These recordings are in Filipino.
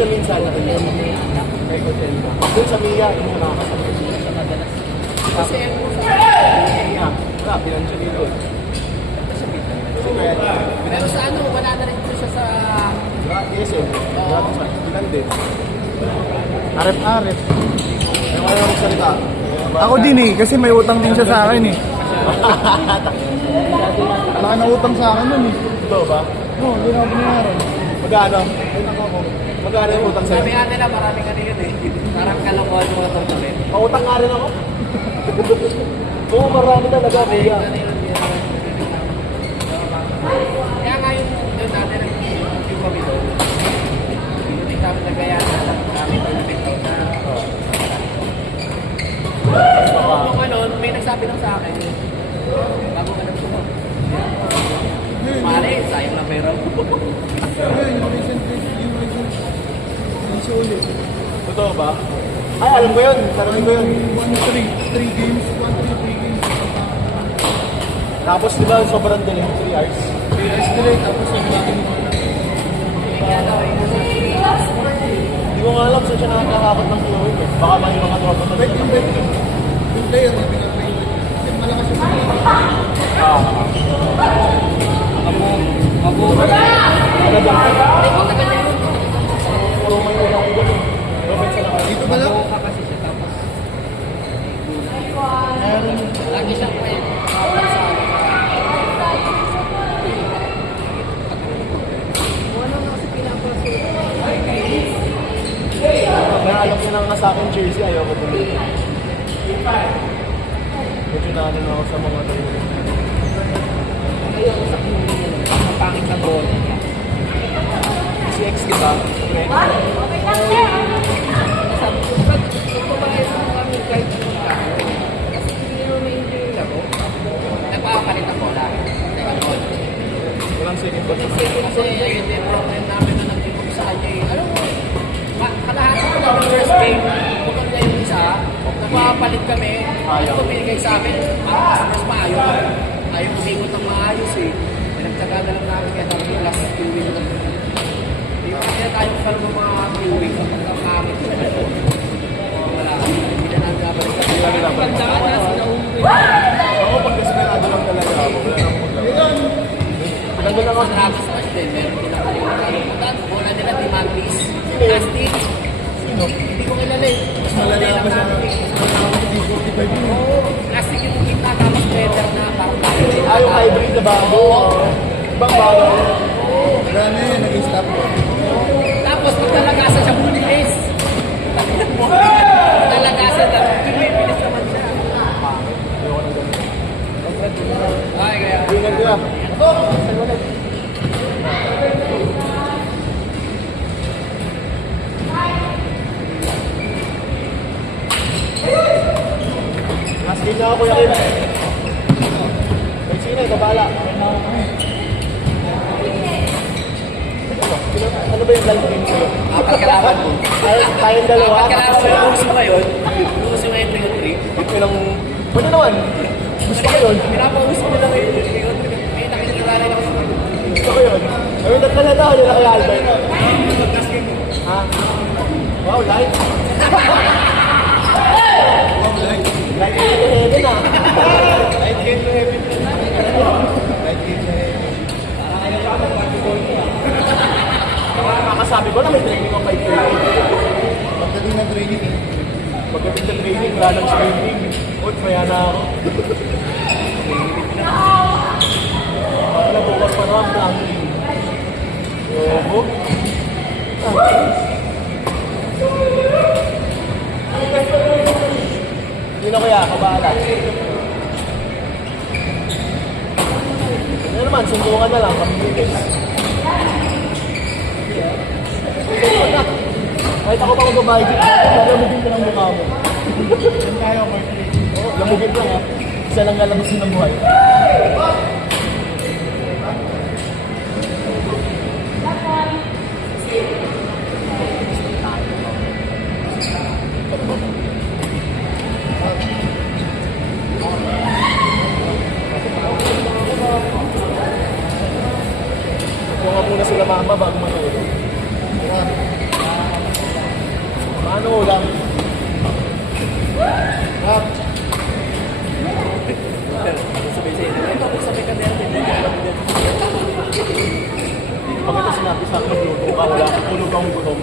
minsan-minsan kay hotel na. Doon sa Mia, yung nakakasama siya madalas. Kasi Mia, wala, pinansya dito. Pero sa ano, wala na rin po siya sa... Yes, eh. Ilan din. Arep-arep. May mga magsalita. Ako din eh, kasi may utang din siya sa akin eh. Wala na utang sa akin nun eh. Ito ba? Oo, hindi na ako binayaran. Magkano? Magkano yung utang sa'yo? Sabi nga nila, maraming ano yun eh. Parang kalokohan yung mga tanggalin. Pautang nga rin ako. Oo, marami talaga. Kaya. Kaya nga yung doon natin yung kami doon. Hindi kami nagayaan na kami pag-ibig na. Kung ano, may nagsabi lang sa akin, bago ka nagsunod. Mali, sayang na pera mo. Totoo ba? Ay, alam ko yun. Sarami ko yun. 3 games, 3 games. Tapos di ba sobrang dilim? 3 hours? 3 hours delay, tapos naglagay mo. Hindi ko nga alam saan siya nakakakot ng flowing eh. Baka may mga tropa na Wait, yung player na pinaplay. Kasi malakas yung player. Ano ba? Dito ba lang? Lagi siyang may Alam ko na nga sa akin jersey, ayoko tuloy. Medyo na ano ako sa mga tayo. ayoko sa kanya. Ang pangit na bola niya. Si X, di ba? Sabi ko, ba't magbabayad mo kami kahit anong kahoy? Kasi hindi mo ma-enjoy yung laro. Nagpapalit ang bola. Second ball. Walang second ball. Kasi ayun din problem namin na nag-ibig sa kanya eh. Alam mo, kalahati ko lang yung first game. Bukod na yung isa, nagpapalit kami. Ano ko binigay sa amin? Ang customers pa ayaw umikot ng maayos eh. Pinagtsaga na lang namin kaya sabi ko last 2 weeks na. Hindi kaya tayo sa mga 2 weeks ang pagkakamit. Wala. Hindi na namin nabalik sa mga pagdaan na sila umuwi. Ako pag desperado lang talaga ako, wala nang maglaw. Pinagod ako Sa Travis Match din, meron din ako yung nakalimutan. Bola nila, Timaglis. Plastic. sino? Hindi ko kilala eh. Mas malala ako sa Oo, plastic yung kita tapos leather na parang Yung hybrid na bago. Ibang bago. Wala na yun, nag-stop ko. Tapos pag talagasan siya, bulilis. Talagasan na, bilis naman siya. Ay, kaya. Ingat ko lang. Last game na ako, Kuya Kim. May sino, babala. Ano ba yung live game sa'yo? Apat kalaban mo. Tayong dalawa. Apat kalaban mo. Yung gusto mo ngayon, yung gusto mo ngayon, 3-3. Ito lang. Pwede naman. Gusto ko yun. Pinapaus mo na lang ngayon, 3-3. May nakikilala ako sa mga. Gusto ko yun. Ay, nagkala na ako nila kay Albert. Ha? Wow, live. Live game to heaven ah. Live game to heaven. Live game to heaven. Makasabi ko na may training of 5:30. Pagdating ng training eh. Pagdating sa training, wala nang swimming. Uy, maya na ako. Wala, bukas pa naman, planking. Oho. Hindi na kaya, kabahala. Ano naman, sundukan na lang, kapilitis. Kahit ako pa magbabayad dito, lalamugin ka ng mukha mo. Yan tayo, Martin. Oo, lamugin lang ha. Isa lang lalamusin ng buhay. Kuha muna sila mama bago matulog. Anong ulam? Rap. Sabay sa inyo. Ito, sabay ka din. Hindi ka alam din. Pag ito sinabi sa akin, luto ka, wala ka, tulog akong gutom.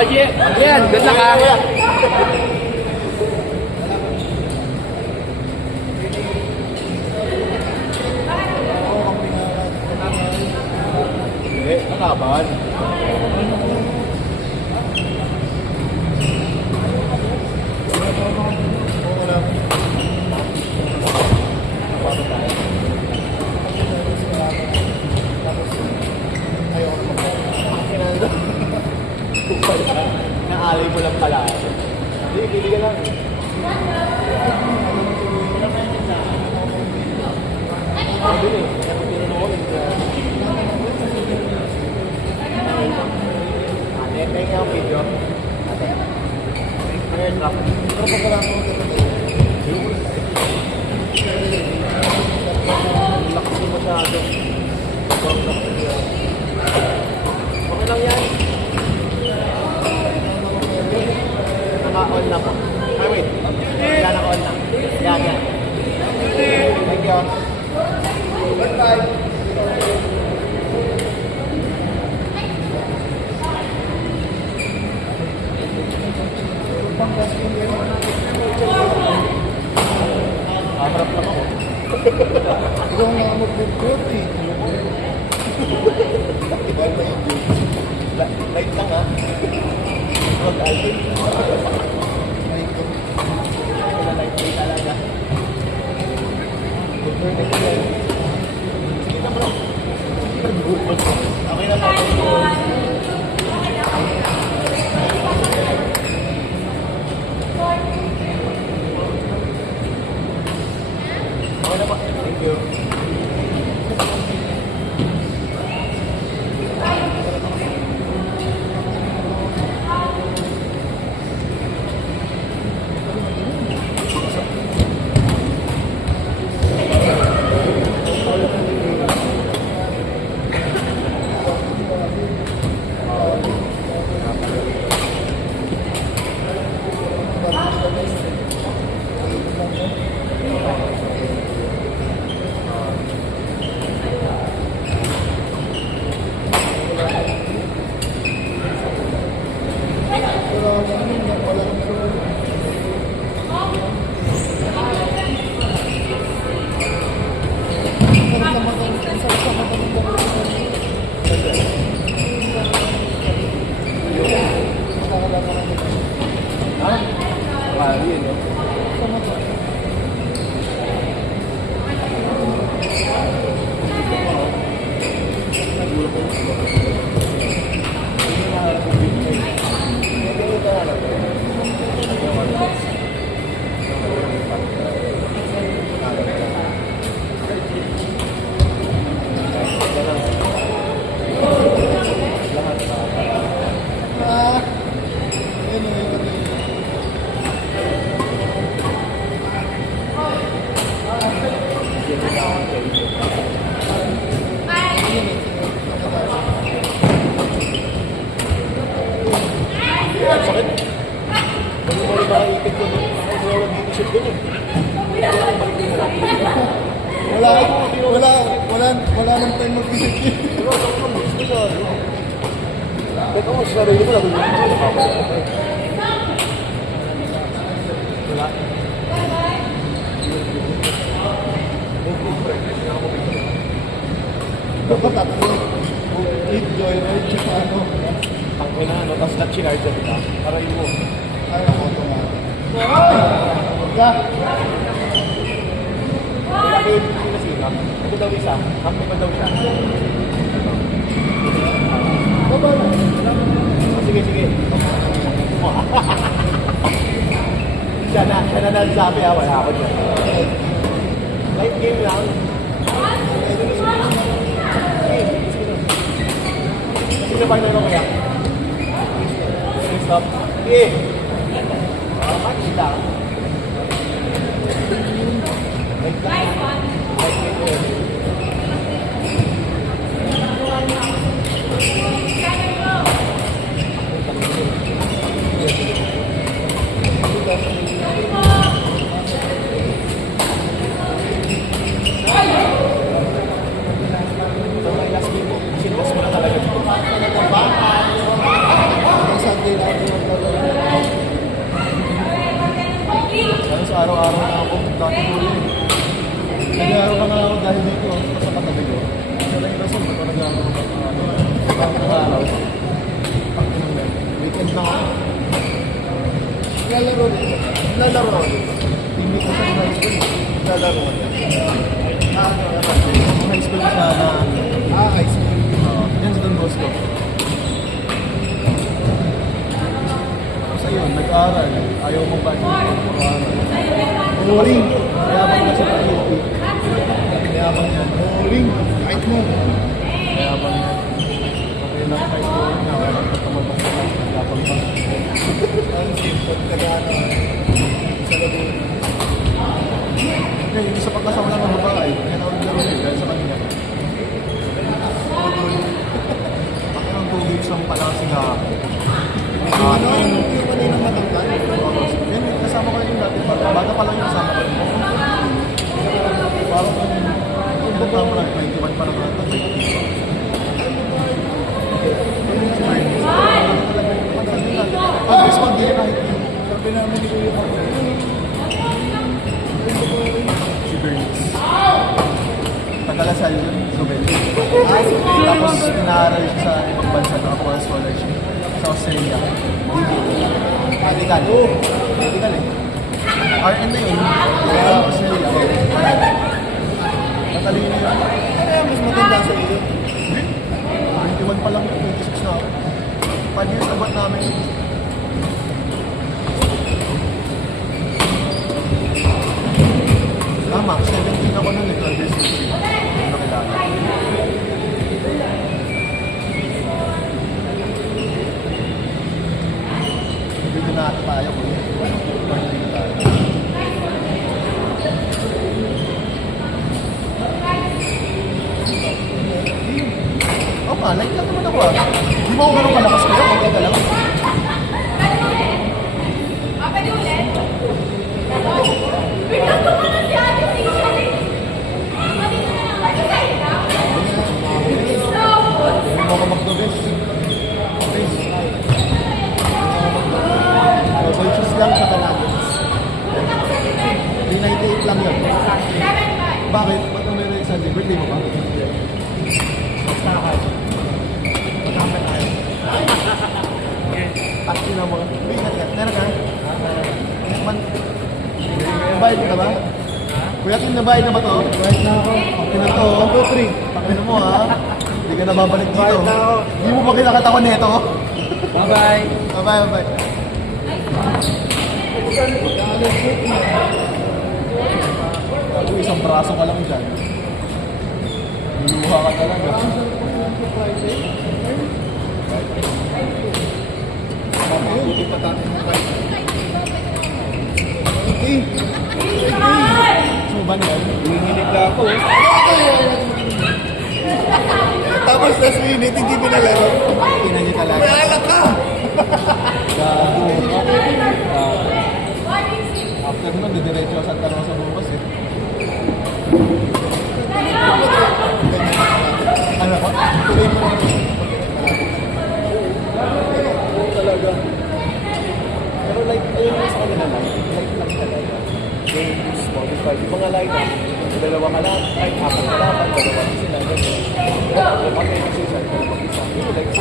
Ayan, ganda ka. Hindi, nalaban. Naalay mo lang pala. Hindi, pili ka lang. Sabi eh, napapinin ako yun. Ate, tingin ang video. Ate. Ngayon, drop. Pero pa pala ako. Lakas mo masyado. Okay lang yan. Naka-on na po. Ay, wait. Yan, naka-on na. Yan, yan. Thank you. Bye-bye. Kamarap lang ako. Ikaw nga mag-report eh. Iba ba yung duty? Light lang ha. Mag-alvin. May ito. Wala light day talaga. Perfect yan. Sige na bro. Okay na po. Okay na po. Thank you. Yun, no? Sakit. Hindi mo rin makaipit ko doon. Ako wala dito siya doon eh. Wala nang time mag-isip yun. Pero ako naman gusto siya. Teka mo, sa sarili ko lang. Wala. Dapat tatlo. Eat, joyride, tsaka ano. Ang ina, no? Tapos na-chinarger ka. Aray mo. Ay, ako ito nga. Ka? Lagi yung pinasira. Ito daw isa. Kampi pa daw siya. Baba na. Sige, sige. Siya na nagsabi ha. Wala ako dyan. Light game lang. Sino pa yung kaya? Stop. Sige. Makikita. Light lang. Light game. Sunday na ako maglalaro. Ano sa araw-araw na ako dati ko yun. Nag-aaral ka nga ako dahil dito sa katabi ko. Kasi lang yung rason, ba't nag-aaral ko ng araw. Weekend na ako. Lalaro rin. Lalaro ako dito. Hindi ko sa high school. Lalaro ako dito. High school siya na High school. yan sa Don Bosco. nag-aaral, ayaw mong ba yung pag-aaral? Boring. Mayabang kasi pa yung mayabang yan. Boring. Kahit mo. Mayabang yan. Okay lang kahit boring na. Walang katamabang ka lang. Mayabang ka. Ang simple. Tagano. Sa Laguna. Yung isa pag kasama lang ng babae, kaya na-order rin dahil sa kanila. Bakit ang 2 weeks ang palang siya? Ano? Yung kanina matangkal? Yan, kasama ko yung dati. Baga pa lang yung kasama ko. Parang yung bukla mo lang, 21 pa naman ito. Pag respond din kahit yung Sabi namin ni Kuya ko. si Bernice. Tagalasal yun, Zubel. Tapos pinaaral siya sa ibang bansa, nakakuha ng scholarship sa Australia. Medical. Medical eh. RN na yun. Sa Australia. Matalino yun. Kaya mas matanda sa iyo. 21 pa lang, 26 na ako. 5 years na ba't namin? Tama, 17 ako nun eh, 12 years old. Hindi nakilala. Video na ata tayo ko yun. Video na tayo. Oh, like lang naman ako ah. Di mo ako ganun kalakas kayo, okay ka lang. Hindi mo ako magdobes. Please. Double cheese lang sa nuggets. 398 lang yun. Bakit? Ba't mo meron isang birthday mo ba? Magkakaroon tayo. At yun ang mga... Meron ka? Nabayad ka ba? Kuya Kim, nabayad na ba to? Kahit na ako. Okay na to. 1, 2, 3. Pakino mo ha. Hindi ka na babalik dito. Kahit na ako. Hindi mo ba kinakata ko neto? Bye-bye. Bye-bye, bye. Bago isang braso ka lang dyan. Luluha ka talaga. Mabuti pa tayo. So ba niyan? Hinihinig na ako. Tapos last minute, hindi pinalaro. Tingnan niyo talaga. May alak ka! Gago. After nun, didiretso sa Santa Rosa bukas eh. Ano ko? Tuloy mo na. Talaga. Pero like, ayun yung sa kanila lang. Like lang talaga. Yung Spotify. Yung mga line up. Dalawa ka lang. Ay, apat ka lang. Dalawa ka sila. Ganyan. Pag may isa, isa. Yung like,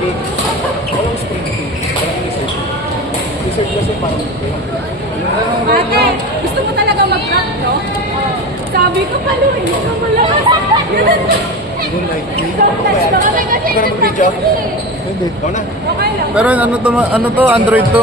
eight. Walang spring two. Walang research. Research kasi parang Ate, gusto mo talaga mag-rap, no? Sabi ko, paluin mo na malakas. Good night. Touch ka kami kasi Ikaw na mag-video? nag-rap Hindi. Ikaw na. Okay lang. Pero ano to, Android to?